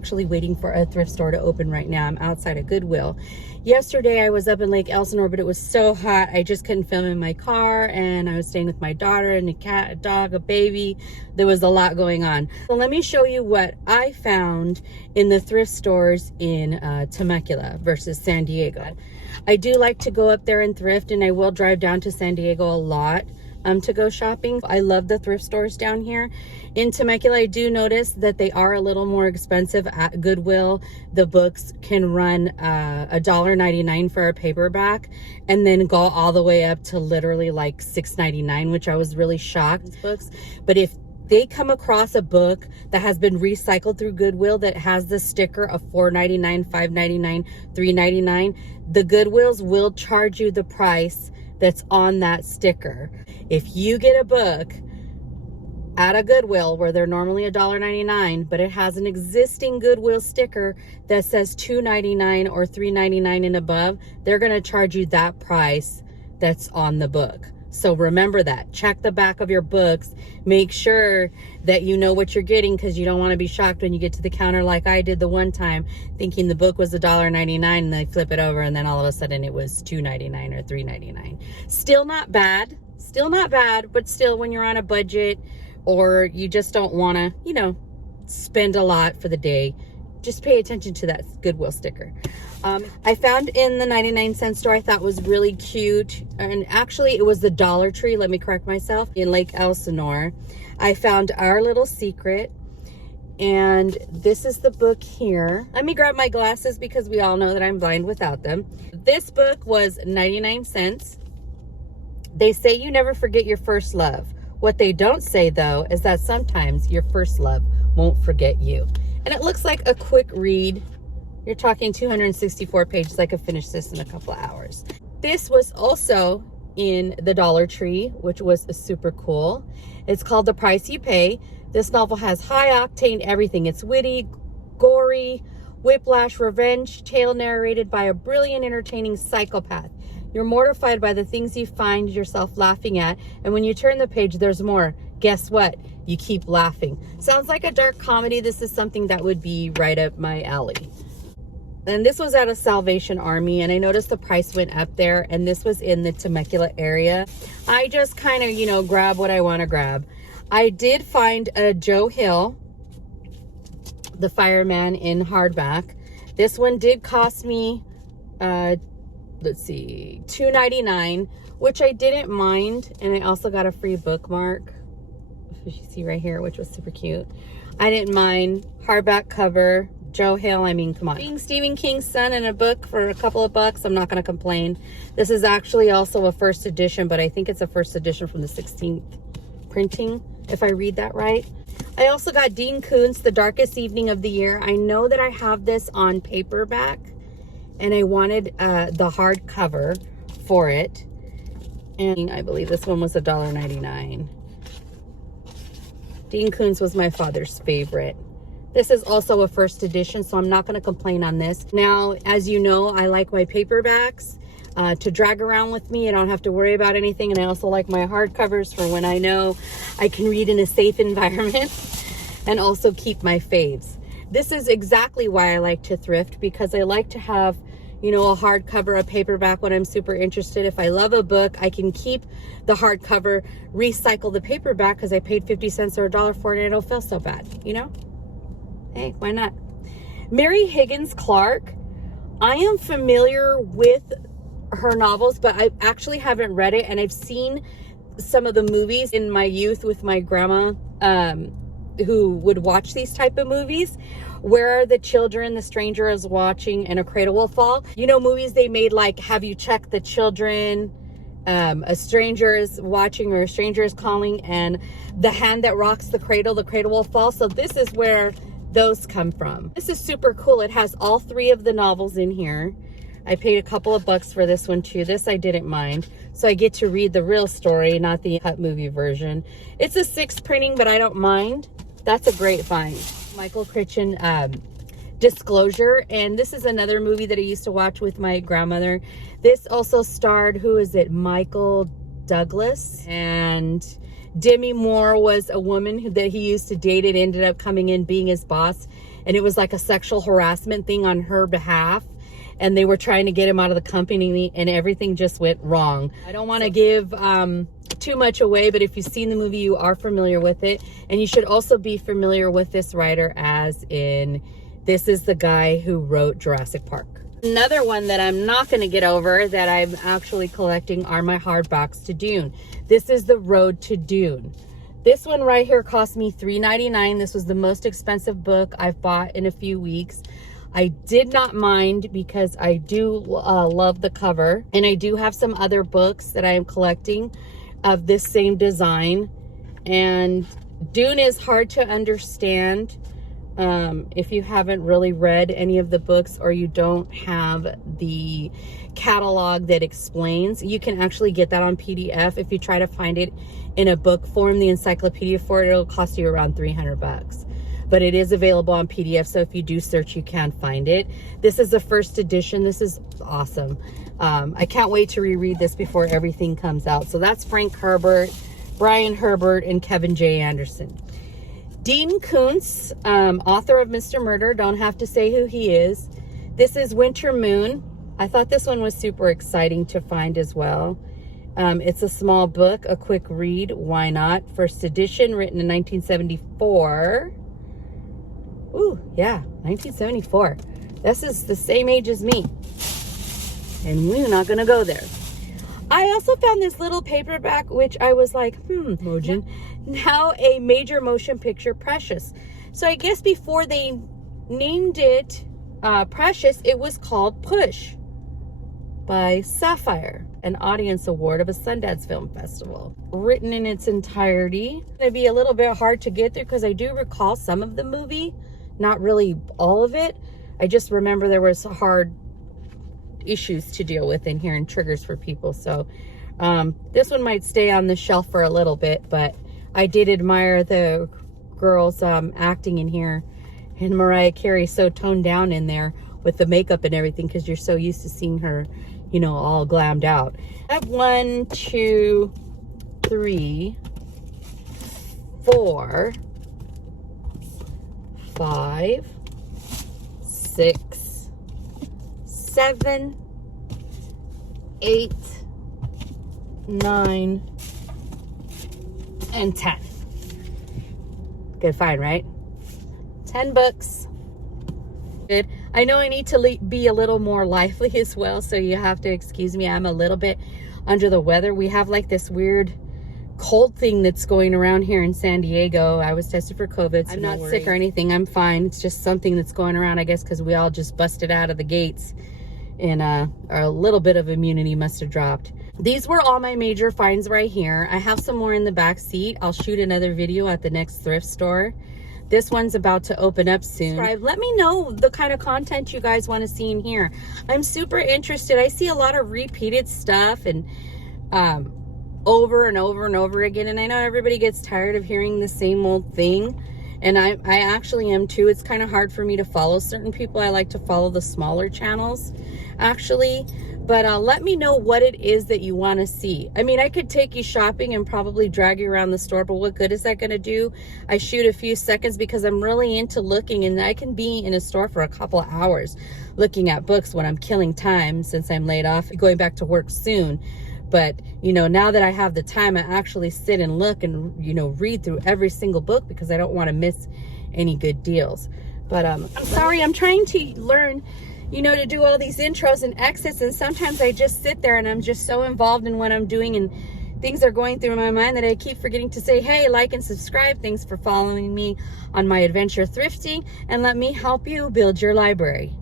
actually waiting for a thrift store to open right now. I'm outside a Goodwill. Yesterday I was up in Lake Elsinore, but it was so hot I just couldn't film in my car, and I was staying with my daughter and a cat, a dog, a baby. There was a lot going on. So let me show you what I found in the thrift stores in Temecula versus San Diego. I do like to go up there and thrift, and I will drive down to San Diego a lot to go shopping. I love the thrift stores down here. In Temecula, I do notice that they are a little more expensive. At Goodwill, the books can run $1.99 for a paperback, and then go all the way up to literally like $6.99, which I was really shocked. Books, but if they come across a book that has been recycled through Goodwill that has the sticker of $4.99, $5.99, $3.99, the Goodwills will charge you the price that's on that sticker. If you get a book at a Goodwill where they're normally $1.99, but it has an existing Goodwill sticker that says $2.99 or $3.99 and above, they're going to charge you that price that's on the book. So remember that. Check the back of your books. Make sure that you know what you're getting, because you don't want to be shocked when you get to the counter like I did the one time, thinking the book was $1.99, and they flip it over and then all of a sudden it was $2.99 or $3.99. Still not bad. Still not bad, but still, when you're on a budget or you just don't want to, you know, spend a lot for the day, just pay attention to that Goodwill sticker. I found in the 99-cent store I thought was really cute, and actually it was the Dollar Tree, let me correct myself, in Lake Elsinore. I found Our Little Secret, and this is the book here. Let me grab my glasses because we all know that I'm blind without them. This book was 99 cents. They say you never forget your first love. What they don't say, though, is that sometimes your first love won't forget you. And it looks like a quick read. You're talking 264 pages. I could finish this in a couple of hours. This was also in the Dollar Tree, which was super cool. It's called The Price You Pay. This novel has high octane everything. It's witty, gory, whiplash, revenge tale narrated by a brilliant, entertaining psychopath. You're mortified by the things you find yourself laughing at, and when you turn the page, there's more. Guess what? You keep laughing. Sounds like a dark comedy. This is something that would be right up my alley. And this was at a Salvation Army, and I noticed the price went up there, and this was in the Temecula area. I just kind of, you know, grab what I want to grab. I did find a Joe Hill, the fireman, in hardback. This one did cost me, let's see, $2.99, which I didn't mind, and I also got a free bookmark, as you see right here, which was super cute. I didn't mind. Hardback cover, Joe Hill. I mean, come on. Being Stephen King's son in a book for a couple of bucks, I'm not going to complain. This is actually also a first edition, but I think it's a first edition from the 16th printing, if I read that right. I also got Dean Koontz, The Darkest Evening of the Year. I know that I have this on paperback, and I wanted the hardcover for it. And I believe this one was $1.99. Dean Koontz was my father's favorite. This is also a first edition, so I'm not going to complain on this. Now, as you know, I like my paperbacks to drag around with me. I don't have to worry about anything. And I also like my hardcovers for when I know I can read in a safe environment and also keep my faves. This is exactly why I like to thrift, because I like to have, you know, a hardcover, a paperback when I'm super interested. If I love a book, I can keep the hardcover, recycle the paperback because I paid 50 cents or $1 for it, and it'll feel so bad, you know? Hey, why not? Mary Higgins Clark. I am familiar with her novels, but I actually haven't read it, and I've seen some of the movies in my youth with my grandma, who would watch these type of movies. Where Are the Children, The Stranger Is Watching, and A Cradle Will Fall. You know, movies they made like Have You Checked the Children, A Stranger Is Watching, or A Stranger Is Calling, and The Hand That Rocks the Cradle Will Fall. So this is where those come from. This is super cool. It has all three of the novels in here. I paid a couple of bucks for this one too. This I didn't mind. So I get to read the real story, not the cut movie version. It's a 6th printing, but I don't mind. That's a great find. Michael Crichton, Disclosure, and this is another movie that I used to watch with my grandmother. This also starred, who is it, Michael Douglas, and Demi Moore was a woman that he used to date. It ended up coming in being his boss, and it was like a sexual harassment thing on her behalf, and they were trying to get him out of the company, and everything just went wrong. I don't want to give too much away, but if you've seen the movie, you are familiar with it, and you should also be familiar with this writer, as in this is the guy who wrote Jurassic Park. Another one that I'm not going to get over that I'm actually collecting are my hardbacks to Dune. This is The Road to Dune. This one right here cost me $3.99. This was the most expensive book I've bought in a few weeks. I did not mind because I do love the cover, and I do have some other books that I am collecting of this same design. And Dune is hard to understand if you haven't really read any of the books, or you don't have the catalog that explains. You can actually get that on PDF. If you try to find it in a book form, the encyclopedia for it, it'll cost you around $300. But it is available on PDF, so if you do search, you can find it. This is the first edition. This is awesome. I can't wait to reread this before everything comes out. So that's Frank Herbert, Brian Herbert, and Kevin J. Anderson. Dean Koontz, author of Mr. Murder. Don't have to say who he is. This is Winter Moon. I thought this one was super exciting to find as well. It's a small book, a quick read. Why not? First edition, written in 1974. Ooh, yeah, 1974. This is the same age as me. And we're not going to go there. I also found this little paperback, which I was like, Mojin. Now a major motion picture, Precious. So I guess before they named it Precious, it was called Push by Sapphire, an audience award of a Sundance Film Festival. Written in its entirety. It's going to be a little bit hard to get through because I do recall some of the movie, not really all of it. I just remember there was hard issues to deal with in here and triggers for people. So this one might stay on the shelf for a little bit, but I did admire the girls acting in here, and Mariah Carey so toned down in there with the makeup and everything, because you're so used to seeing her, you know, all glammed out. I have 1, 2, 3, 4, 5, 6, 7, 8, 9, and 10. Good find, right? 10 books. Good. I know I need to be a little more lively as well, so you have to excuse me. I'm a little bit under the weather. We have like this weird cold thing that's going around here in San Diego. I was tested for COVID. So I'm not sick or anything. I'm fine. It's just something that's going around, I guess, because we all just busted out of the gates, and a little bit of immunity must have dropped. These were all my major finds right here. I have some more in the back seat. I'll shoot another video at the next thrift store. This one's about to open up soon. Let me know the kind of content you guys want to see in here. I'm super interested. I see a lot of repeated stuff and over and over and over again. And I know everybody gets tired of hearing the same old thing. And I actually am too. It's kind of hard for me to follow certain people. I like to follow the smaller channels, actually. But let me know what it is that you want to see. I mean, I could take you shopping and probably drag you around the store, but what good is that going to do? I shoot a few seconds because I'm really into looking, and I can be in a store for a couple of hours looking at books when I'm killing time, since I'm laid off, going back to work soon. But, you know, now that I have the time, I actually sit and look and, you know, read through every single book because I don't want to miss any good deals. But I'm sorry, I'm trying to learn, you know, to do all these intros and exits, and sometimes I just sit there and I'm just so involved in what I'm doing, and things are going through my mind that I keep forgetting to say, hey, like and subscribe. Thanks for following me on my adventure thrifting, and let me help you build your library.